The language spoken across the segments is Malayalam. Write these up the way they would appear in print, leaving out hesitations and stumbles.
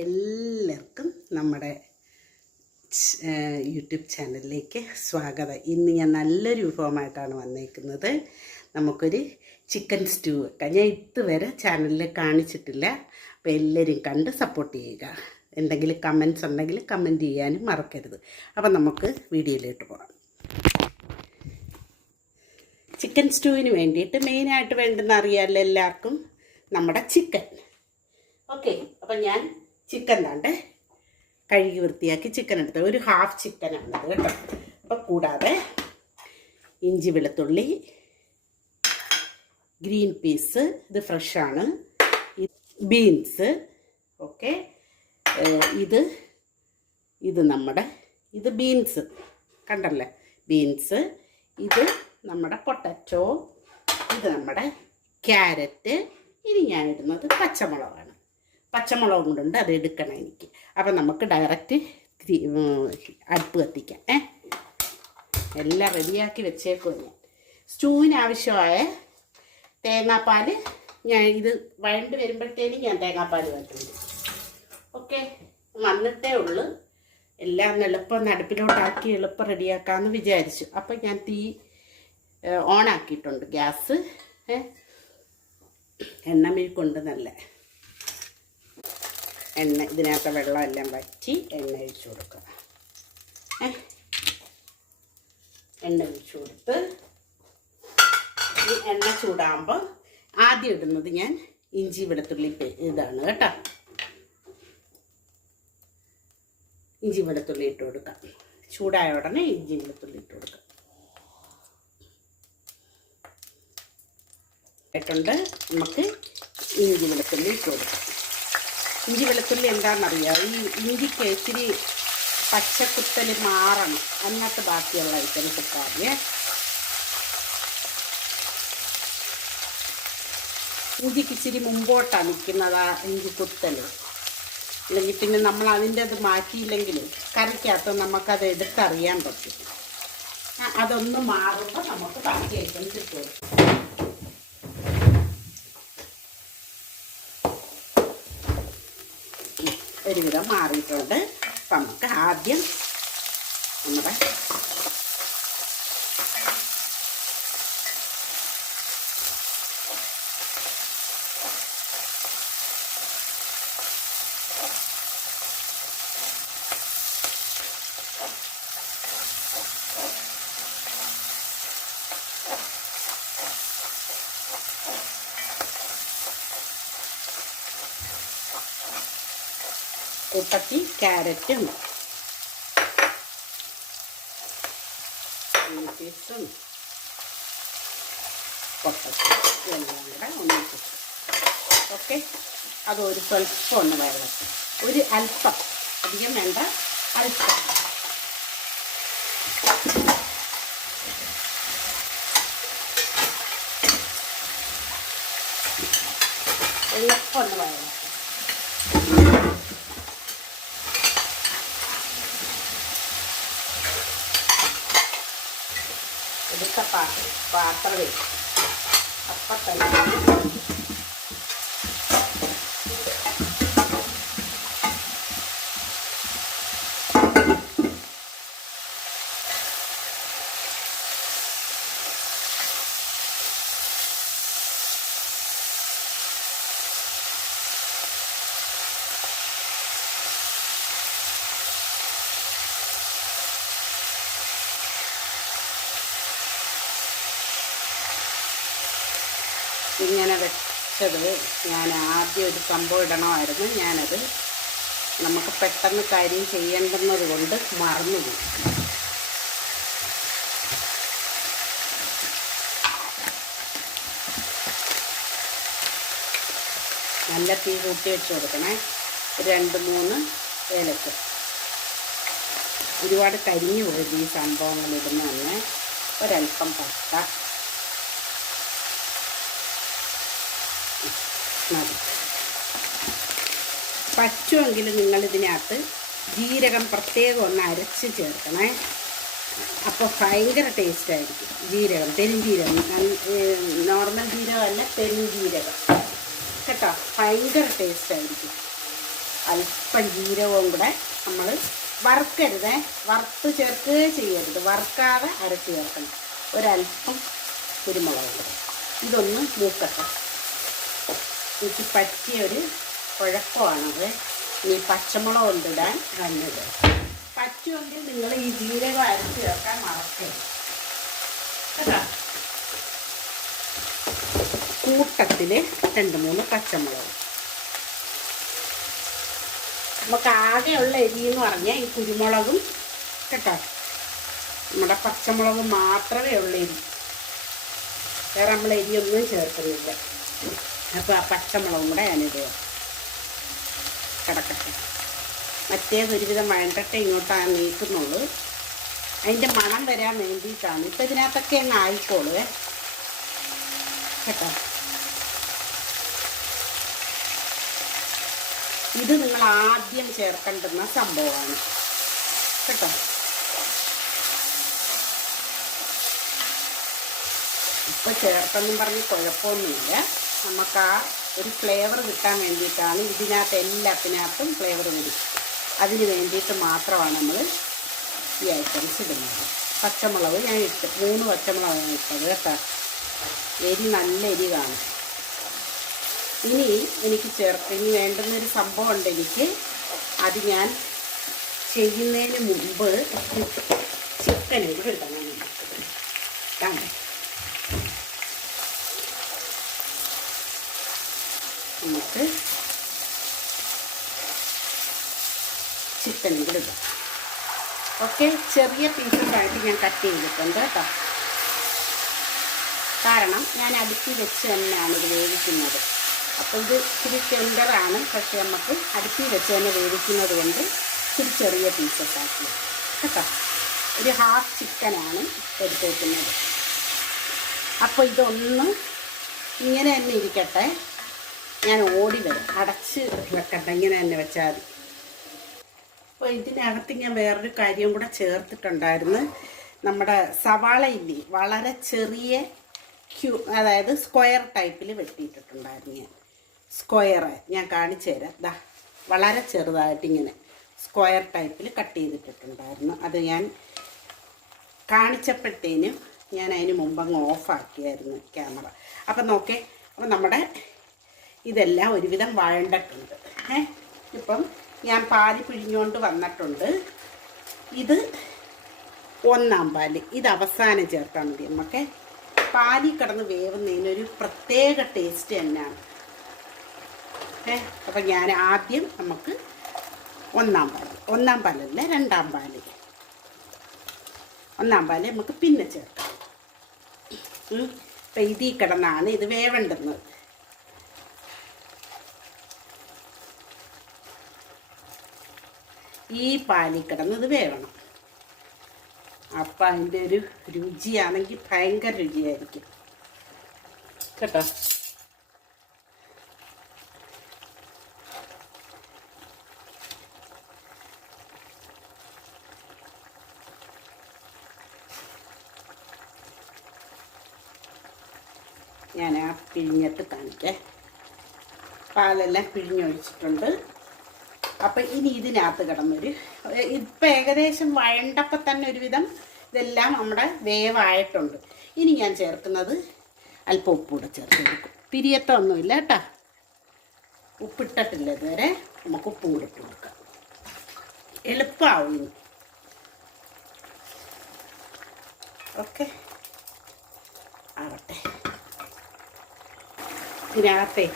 എല്ലാവർക്കും നമ്മുടെ യൂട്യൂബ് ചാനലിലേക്ക് സ്വാഗതം. ഇന്ന് ഞാൻ നല്ലൊരു വിഭവമായിട്ടാണ് വന്നേക്കുന്നത്. നമുക്കൊരു ചിക്കൻ സ്റ്റൂ വെക്കാം. ഞാൻ ഇതുവരെ ചാനലിൽ കാണിച്ചിട്ടില്ല. അപ്പോൾ എല്ലാവരും കണ്ട് സപ്പോർട്ട് ചെയ്യുക. എന്തെങ്കിലും കമൻറ്റ്സ് ഉണ്ടെങ്കിൽ കമൻറ്റ് ചെയ്യാനും മറക്കരുത്. അപ്പം നമുക്ക് വീഡിയോയിലോട്ട് പോകാം. ചിക്കൻ സ്റ്റൂവിന് വേണ്ടിയിട്ട് മെയിനായിട്ട് വേണ്ടുന്ന അറിയാമല്ലോ എല്ലാവർക്കും, നമ്മുടെ ചിക്കൻ. ഓക്കെ, അപ്പം ഞാൻ ചിക്കൻ താണ്ട് കഴുകി വൃത്തിയാക്കി ചിക്കൻ എടുത്തത് ഒരു ഹാഫ് ചിക്കനാണത് കേട്ടോ. അപ്പം കൂടാതെ ഇഞ്ചി വെളുത്തുള്ളി, ഗ്രീൻ പീസ്, ഇത് ഫ്രഷാണ്, ബീൻസ്, ഓക്കെ, ഇത് നമ്മുടെ ബീൻസ് കണ്ടല്ലേ, ബീൻസ്, ഇത് നമ്മുടെ പൊട്ടറ്റോ, ഇത് നമ്മുടെ ക്യാരറ്റ്. ഇനി ഞാനിടുന്നത് പച്ചമുളകാണ്. പച്ചമുളക് കൊണ്ടുണ്ട്, അത് എടുക്കണം എനിക്ക്. അപ്പം നമുക്ക് ഡയറക്റ്റ് അടുപ്പ് കത്തിക്കാം. എല്ലാം റെഡിയാക്കി വെച്ചേക്കും. ഞാൻ സ്റ്റൂവിന് ആവശ്യമായ തേങ്ങാപ്പാൽ ഞാൻ ഇത് വഴണ്ട് വരുമ്പോഴത്തേനും ഞാൻ തേങ്ങാപ്പാൽ വെക്കുന്നത്. ഓക്കെ, വന്നിട്ടേ ഉള്ളൂ. എല്ലാം എളുപ്പം അടുപ്പിലോട്ടാക്കി എളുപ്പം റെഡിയാക്കാമെന്ന് വിചാരിച്ചു. അപ്പം ഞാൻ തീ ഓണാക്കിയിട്ടുണ്ട്, ഗ്യാസ്. എണ്ണ മെഴുക്കുണ്ട്, നല്ല എണ്ണ. ഇതിനകത്ത് വെള്ളം എല്ലാം വറ്റി എണ്ണ ഒഴിച്ചു കൊടുക്കുക. എണ്ണ ഒഴിച്ചു കൊടുത്ത് ഈ എണ്ണ ചൂടാകുമ്പോൾ ആദ്യം ഇടുന്നത് ഞാൻ ഇഞ്ചി വെളുത്തുള്ളി ഇതാണ് കേട്ടോ. ഇഞ്ചി വെളുത്തുള്ളി ഇട്ട് കൊടുക്കാം. ചൂടായ ഉടനെ ഇഞ്ചി വെളുത്തുള്ളി ഇട്ട് കൊടുക്കാം. ഇട്ടുണ്ട്, നമുക്ക് ഇഞ്ചി വെളുത്തുള്ളി ഇട്ട് കൊടുക്കാം. ഇഞ്ചി വെളുത്തുള്ളി എന്താണെന്നറിയാം, ഈ ഇഞ്ചിക്ക് ഇച്ചിരി പച്ചക്കുത്തൽ മാറണം, അതിനകത്ത് ബാക്കിയുള്ള ഐറ്റംസ് ഇട്ടാൽ. ഇഞ്ചിക്ക് ഇച്ചിരി മുമ്പോട്ടാണ് നിൽക്കുന്നത് ആ ഇഞ്ചി കുത്തൽ. അല്ലെങ്കിൽ പിന്നെ നമ്മൾ അതിൻ്റെ അത് മാറ്റിയില്ലെങ്കിൽ കറിക്കകത്ത് നമുക്കത് എടുത്തറിയാൻ പറ്റും. അതൊന്ന് മാറുമ്പോൾ നമുക്ക് ബാക്കി ഐറ്റംസ് ഇട്ട് കൊടുക്കും. ഒരുവിധം മാറിയിട്ടുണ്ട്. അപ്പം നമുക്ക് ആദ്യം നമ്മുടെ കൂട്ടത്തി ക്യാരറ്റും പീസും പൊട്ടറ്റും എല്ലാം കൂടെ ഒന്നിച്ച്. ഓക്കെ, അതൊരു സ്വല്പം ഒന്ന് വെള്ളത്തിൽ, ഒരു അല്പം, അധികം വേണ്ട, അല്പം. എളുപ്പം ഒന്ന് വെള്ളം. എടുത്ത പാത്രം വെച്ച് അപ്പം തന്നെ ഇങ്ങനെ വെച്ചത് ഞാൻ ആദ്യം ഒരു സംഭവം ഇടണമായിരുന്നു. ഞാനത് നമുക്ക് പെട്ടെന്ന് കാര്യം ചെയ്യേണ്ടുന്നത് കൊണ്ട് മറന്നുപോയി. നല്ല തീ കൂട്ടി വെച്ച് കൊടുക്കണേ. 2-3 ഏലക്ക. ഒരുപാട് കരിഞ്ഞു പോയത് ഈ സംഭവങ്ങൾ ഇടുന്ന തന്നെ. ഒരല്പം പട്ട മതി. പറ്റുമെങ്കിൽ നിങ്ങളിതിനകത്ത് ജീരകം പ്രത്യേകം ഒന്ന് അരച്ച് ചേർക്കണേ. അപ്പോൾ ഭയങ്കര ടേസ്റ്റായിരിക്കും. ജീരകം, പെരുംജീരകം, നോർമൽ ജീരകമല്ല, പെരുംജീരകം കേട്ടോ, ഭയങ്കര ടേസ്റ്റായിരിക്കും. അല്പം ജീരകവും കൂടെ നമ്മൾ വറുക്കരുതേ, വറുത്ത് ചേർക്കുകയോ ചെയ്യരുത്, വറുക്കാതെ അരച്ച് ചേർക്കണം. ഒരല്പം കുരുമുളക് കൂടെ. ഇതൊന്ന് മൂക്കട്ടെ. എനിക്ക് പറ്റിയൊരു കുഴപ്പമാണത്. ഇനി പച്ചമുളക് കൊണ്ടിടാൻ വന്നത് പറ്റുമെങ്കിൽ നിങ്ങൾ ഈ ജീരകം അരച്ച് ചേർക്കാൻ മറക്കരുത് കേട്ടോ. കൂട്ടത്തിൽ 2-3 പച്ചമുളക്. നമുക്ക് ആകെയുള്ള എരി എന്ന് പറഞ്ഞാൽ ഈ കുരുമുളകും കേട്ടോ, നമ്മുടെ പച്ചമുളകും മാത്രമേ ഉള്ളൂ എരി. വേറെ നമ്മൾ എരിയൊന്നും ചേർക്കുന്നില്ല. അപ്പോൾ ആ പച്ചമുളകും കൂടെ ഞാനിത് കിടക്കട്ടെ. മറ്റേതൊരുവിധം വഴണ്ടട്ടെ ഇങ്ങോട്ടാണ് നീക്കുന്നുള്ളൂ. അതിൻ്റെ മണം വരാൻ വേണ്ടിയിട്ടാണ്. ഇപ്പം ഇതിനകത്തൊക്കെ അങ്ങ് ആയിക്കോളുവേ കേട്ടോ. ഇത് നിങ്ങൾ ആദ്യം ചേർക്കേണ്ടുന്ന സംഭവമാണ് കേട്ടോ. ഇപ്പോൾ ചേർത്തെന്നും പറഞ്ഞ് കുഴപ്പമൊന്നുമില്ല. നമുക്ക് ആ ഒരു ഫ്ലേവർ കിട്ടാൻ വേണ്ടിയിട്ടാണ്. ഇതിനകത്ത് എല്ലാത്തിനകത്തും ഫ്ലേവർ വരും. അതിന് വേണ്ടിയിട്ട് മാത്രമാണ് നമ്മൾ ഈ ഐറ്റംസ് ഇടുന്നത്. പച്ചമുളക് ഞാൻ ഇട്ട് 3 പച്ചമുളക് ഞാൻ ഇട്ടത് കേട്ടോ. എരി നല്ല എരി കാണും. ഇനി എനിക്ക് ഇനി വേണ്ടുന്നൊരു സംഭവം ഉണ്ട് എനിക്ക്. അത് ഞാൻ ചെയ്യുന്നതിന് മുമ്പ് ചിക്കൻ കൂടെ ഇടണം. കണ്ടേ, നമുക്ക് ചിക്കനും കൂടെ ഇടാം. ഓക്കെ, ചെറിയ പീസസായിട്ട് ഞാൻ കട്ട് ചെയ്തിട്ടുണ്ട് കേട്ടോ. കാരണം ഞാൻ അടുപ്പിൽ വെച്ച് തന്നെയാണ് ഇത് വേവിക്കുന്നത്. അപ്പോൾ ഇത് ഇച്ചിരി ടെൻഡറാണ്, പക്ഷേ നമുക്ക് അടുപ്പിൽ വെച്ച് തന്നെ വേവിക്കുന്നത് കൊണ്ട് ഇച്ചിരി ചെറിയ പീസസാക്കി കേട്ടോ. ഒരു ഹാഫ് ചിക്കനാണ് എടുത്തേക്കുന്നത്. അപ്പോൾ ഇതൊന്ന് ഇങ്ങനെ തന്നെ ഇരിക്കട്ടെ. ഞാൻ ഓടി വരും, അടച്ച് വെക്കട്ടെ, ഇങ്ങനെ തന്നെ വെച്ചാൽ മതി. അപ്പോൾ ഇതിനകത്ത് ഞാൻ വേറൊരു കാര്യം കൂടെ ചേർത്തിട്ടുണ്ടായിരുന്നു. നമ്മുടെ സവാള ഇല്ലേ, വളരെ ചെറിയ അതായത് സ്ക്വയർ ടൈപ്പിൽ വെട്ടിയിട്ടിട്ടുണ്ടായിരുന്നു. ഞാൻ സ്ക്വയർ ഞാൻ കാണിച്ചു തരാം. ദാ വളരെ ചെറുതായിട്ട് ഇങ്ങനെ സ്ക്വയർ ടൈപ്പിൽ കട്ട് ചെയ്തിട്ടിട്ടുണ്ടായിരുന്നു. അത് ഞാൻ കാണിച്ചപ്പോഴത്തേനും ഞാൻ അതിന് മുമ്പങ്ങ് ഓഫാക്കിയായിരുന്നു ക്യാമറ. അപ്പം നോക്കേ, അപ്പം നമ്മുടെ ഇതെല്ലാം ഒരുവിധം വഴണ്ടിട്ടുണ്ട്. ഇപ്പം ഞാൻ പാല് പിഴിഞ്ഞുകൊണ്ട് വന്നിട്ടുണ്ട്. ഇത് 1-ാം പാല്, ഇത് അവസാനം ചേർത്താൽ മതി. നമുക്ക് പാലിൽ കിടന്ന് വേവുന്നതിനൊരു പ്രത്യേക ടേസ്റ്റ് തന്നെയാണ്. അപ്പം ഞാൻ ആദ്യം നമുക്ക് 1-ാം പാല്, 1-ാം പാലല്ല 2-ാം പാല്, 1-ാം പാല് നമുക്ക് പിന്നെ ചേർക്കാം. അപ്പം ഇതിൽ കിടന്നാണ് ഇത് വേവേണ്ടുന്നത്. ഈ പാലിൽ കിടന്നത് വേവണം. അപ്പം അതിൻ്റെ ഒരു രുചിയാണെങ്കിൽ ഭയങ്കര രുചിയായിരിക്കും കേട്ടോ. ഞാൻ ആ പിഴിഞ്ഞിട്ട് കാണിക്കേ. പാലെല്ലാം പിഴിഞ്ഞൊഴിച്ചിട്ടുണ്ട്. അപ്പം ഇനി ഇതിനകത്ത് കിടന്നൊരു ഇപ്പം ഏകദേശം വഴണ്ടപ്പം തന്നെ ഒരുവിധം ഇതെല്ലാം നമ്മുടെ വേവായിട്ടുണ്ട്. ഇനി ഞാൻ ചേർക്കുന്നത് അല്പം ഉപ്പൂടെ ചേർത്ത് കൊടുക്കും. പിരിയത്തൊന്നുമില്ല കേട്ടോ, ഉപ്പിട്ടിട്ടില്ല ഇതുവരെ. നമുക്ക് ഉപ്പും കൂടി ഇട്ട് കൊടുക്കാം, എളുപ്പമാവും ഇനി. ഓക്കെ, ആവട്ടെ. ഇതിനകത്തെ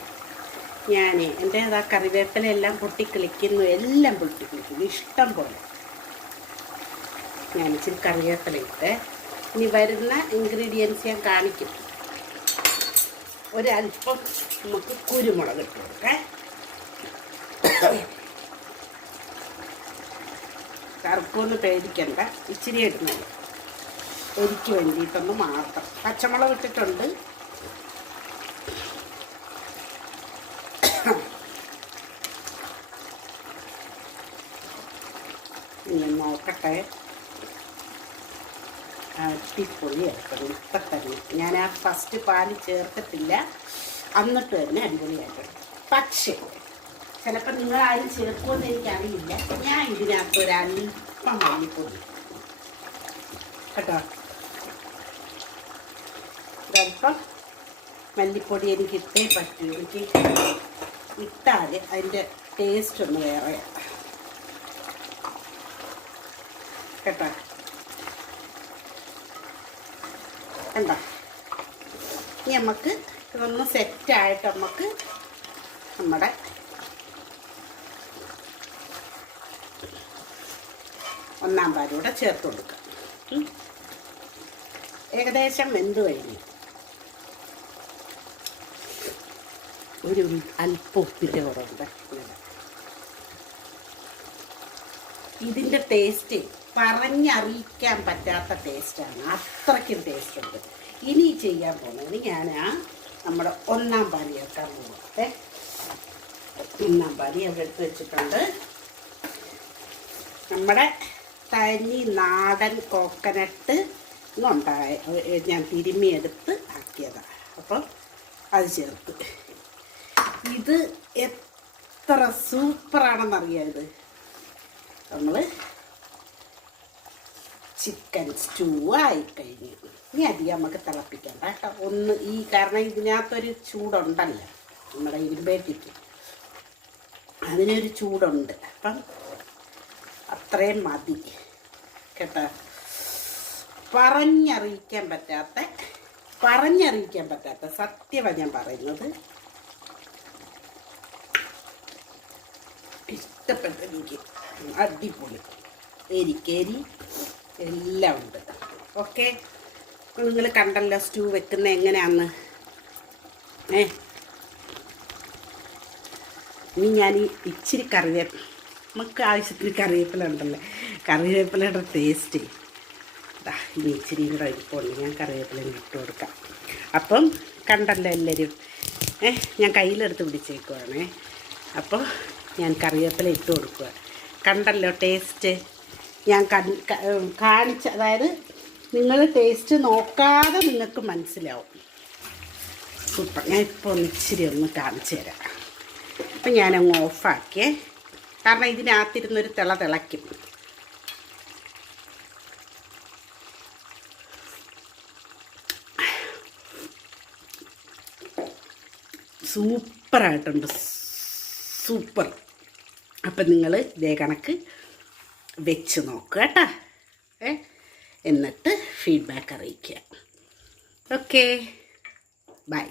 ഞാൻ എൻ്റെ ആ കറിവേപ്പിലെല്ലാം പൊട്ടിക്കിളിക്കുന്നു, എല്ലാം പൊട്ടിക്കിളിക്കുന്നു ഇഷ്ടം പോലെ. ഞാൻ ഇച്ചിരി കറിവേപ്പില ഇട്ട് ഇനി വരുന്ന ഇൻഗ്രീഡിയൻസ് ഞാൻ കാണിക്കും. ഒരല്പം നമുക്ക് കുരുമുളക് ഇട്ട് കൊടുക്കാം. കറുപ്പൊന്ന് പേടിക്കണ്ട, ഇച്ചിരി ഇടുന്നത് എനിക്ക് വേണ്ടിയിട്ടൊന്ന് മാത്രം. പച്ചമുളക് ഇട്ടിട്ടുണ്ട്. ഇനി നോക്കട്ടെ. അടിപൊളിയായിട്ടുണ്ട് ഇപ്പം തന്നെ. ഞാൻ ആ ഫസ്റ്റ് പാല് ചേർത്തിട്ടില്ല, എന്നിട്ട് തന്നെ അടിപൊളിയായിട്ടുണ്ട്. പക്ഷേ ചിലപ്പോൾ നിങ്ങൾ ആരും ചേർക്കുമെന്ന് എനിക്കറിയില്ല. ഞാൻ ഇതിനകത്ത് ഒരല്പം മല്ലിപ്പൊടി കേട്ടോ, ഒരല്പം മല്ലിപ്പൊടി എനിക്ക് ഇട്ടേ പറ്റൂ. എനിക്ക് ഇട്ടാൽ അതിൻ്റെ ടേസ്റ്റ് ഒന്ന് വേറെ കേട്ടോ. കണ്ടോ, ഇനി നമുക്ക് ഇതൊന്ന് സെറ്റായിട്ട് നമുക്ക് നമ്മുടെ ഒന്നാം പാലൂടെ ചേർത്ത് കൊടുക്കാം. ഏകദേശം വെന്ത് കഴിഞ്ഞു. ഒരു അല്പം ഉപ്പിൻ്റെ കുറവുണ്ട്. ഇതിൻ്റെ ടേസ്റ്റ് പറഞ്ഞറിയിക്കാൻ പറ്റാത്ത ടേസ്റ്റാണ്, അത്രയ്ക്കും ടേസ്റ്റ് ഉണ്ട്. ഇനി ചെയ്യാൻ പോകുന്നത് ഞാൻ നമ്മുടെ ഒന്നാം പാല് ചേർക്കാൻ പോകുന്നത്. ഒന്നാം പാല് അവിടെ എടുത്ത് വെച്ചിട്ടുണ്ട്. നമ്മുടെ തനി നാടൻ കോക്കനട്ട് ഉണ്ടായ ഞാൻ തിരുമ്മിയെടുത്ത് ആക്കിയതാണ്. അപ്പം അത് ചേർത്ത്. ഇത് എത്ര സൂപ്പറാണെന്നറിയാം. ഇത് നമ്മൾ ചിക്കൻ സ്റ്റൂ ആയിക്കഴിഞ്ഞു. ഇനി അധികം നമുക്ക് തിളപ്പിക്കണ്ട കേട്ടോ. ഒന്ന് ഈ കാരണം ഇതിനകത്തൊരു ചൂടുണ്ടല്ലോ, നമ്മുടെ ഇരുമ്പേട്ടിക്ക് അതിനൊരു ചൂടുണ്ട്. അപ്പം അത്രയും മതി കേട്ടോ. പറഞ്ഞറിയിക്കാൻ പറ്റാത്ത സത്യമാണ് ഞാൻ പറയുന്നത്. ഇഷ്ടപ്പെട്ട എനിക്ക് അടിപൊളി എരിക്കേരി എല്ലാം ഉണ്ട്. ഓക്കെ, നിങ്ങൾ കണ്ടല്ലോ സ്റ്റൂ വെക്കുന്ന എങ്ങനെയാന്ന്. ഇനി ഞാൻ ഇച്ചിരി കറിവേപ്പില, നമുക്ക് ആവശ്യത്തിന് കറിവേപ്പില ഉണ്ടല്ലോ, കറിവേപ്പിലയുടെ ടേസ്റ്റ് ഇനി ഇച്ചിരി കൂടെ ഇരിപ്പുണ്ട്. ഞാൻ കറിവേപ്പില ഇട്ട് കൊടുക്കാം. അപ്പം കണ്ടല്ലോ എല്ലാവരും, ഞാൻ കയ്യിലെടുത്ത് പിടിച്ചേക്കുവാണേ. അപ്പോൾ ഞാൻ കറിവേപ്പില ഇട്ട് കൊടുക്കുക. കണ്ടല്ലോ ടേസ്റ്റ് ഞാൻ കാണിച്ച, അതായത് നിങ്ങൾ ടേസ്റ്റ് നോക്കാതെ നിങ്ങൾക്ക് മനസ്സിലാവും. സൂപ്പർ. ഞാൻ ഇപ്പോൾ ഒന്ന് ഇച്ചിരി ഒന്ന് കാണിച്ചു തരാം. അപ്പം ഞാനങ്ങ് ഓഫാക്കിയേ, കാരണം ഇതിനകത്തിരുന്നൊരു തിളയ്ക്കും. സൂപ്പറായിട്ടുണ്ട്, സൂപ്പർ. അപ്പം നിങ്ങൾ ഇതേ കണക്ക് വെച്ച് നോക്കുക കേട്ടോ. എന്നിട്ട് ഫീഡ്ബാക്ക് അറിയിക്കുക. Okay, by.